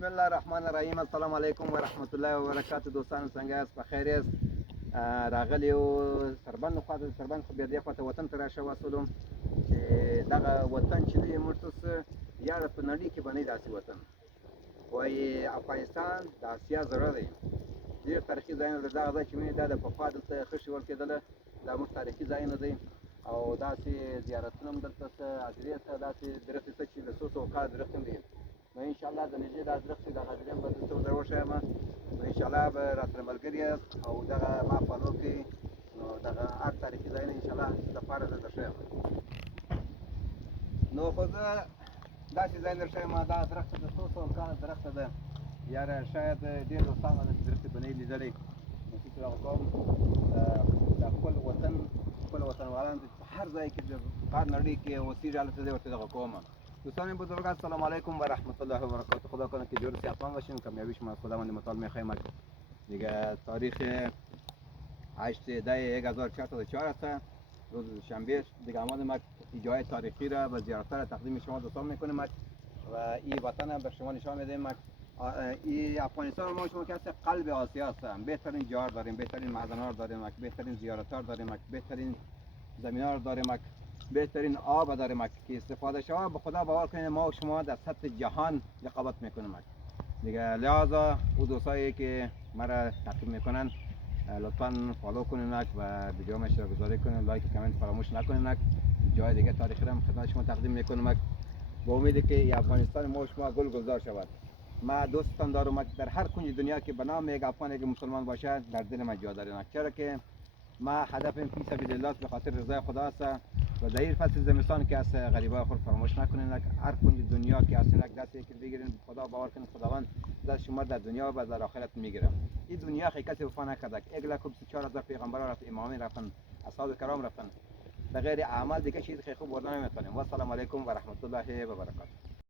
بسم الله الرحمن الرحیم. السلام علیکم و رحمت الله و برکاته. دوستان څنګه یاست؟ په خیر یاست؟ راغلی و سربند خواته، سربند خو بیا دې خواته وطن ته راوستلو چې دغه وطن چې دی موږ ته یاره په نړۍ کې به نه داسې وطن وایي. افغانستان د اسیا زړه دی. ډېر تاریخي ځایونه د دغه ځای چې وینئ دا د پخوا دلته خښې ورکېدله، دا موږ تاریخي ځایونه دی او داسې زیارتونه هم دلته شته، حاضرې شته، داسې درختې شته چې د څو سوه کاله درخت هم دی. نو انشاءالله د نږدې دا درخت چې دغه حاضرې هم به درته ور وښیم، نو انشاءالله به راسره ملګري یاست او دغه ما فالو کوئ. نو دغه هر تاریخي ځایونه انشاءالله دپاره درته ښیم. نو خو زه داسې ځای در ښیم، دا درخت د څو سوه کاله درخت ده. یاره شاید ډېر دوستانو داسې درختې به نه وي لیدلی. نو فکر هغه کوم د خپل وطن خپل وطنوالان په هر ځای کې د هر نړۍ کې اوسېږي، هلته زه ورته دغه کوم. دوستان بزرگان سلام علیکم و رحمت الله و برکاته. خدا کنه که جور صحتمند باشین، کامیابی شما از خداوند متعال میخوایم. دیگه تاریخ 8/10/1404 است، روز شنبه. دیگه آمدیم ما جای تاریخی را و زیارت را تقدیم شما دوستان میکنیم و این وطن به شما نشان میدیم. این افغانستان ما شما که هست قلب آسیا است. بهترین جار داریم، بهترین معدن‌ها داریم، بهترین زیارت‌ها داریم، بهترین زمین‌ها داریم، بهترین آب داریم که استفاده شما به خدا باور کنید ما و شما در سطح جهان رقابت میکنیم دیگه. لحاظا او دوستایی که مرا تعقیب میکنن لطفا فالو کنین و ویدیوم اشتراک گذاری کنین، لایک کامنت فراموش نکنین. جای دیگه تاریخی را خدمت شما تقدیم میکنم با امیدی که افغانستان ما و شما گل گلزار شود. ما دوستان دارم در هر کنج دنیا که به نام یک افغان یک مسلمان باشد در دل ما جا داریم، چرا که ما هدفم فی سبیل الله به خاطر رضای خدا است و در این فصل زمستان که است غریبای خود فراموش نکنین. هر کنج دنیا که هستین دست یکی بگیرین، خدا باور کنید خداوند دست شما در دنیا و در آخرت میگیره. این دنیا کسی وفا نکرده. 1,34,000 پیغمبر رفت، امامی رفتن، اصحاب کرام رفتن. در غیر اعمال دیگه چیز خیلی خوب بردن نمیتونیم. و السلام علیکم و رحمت الله و برکاته.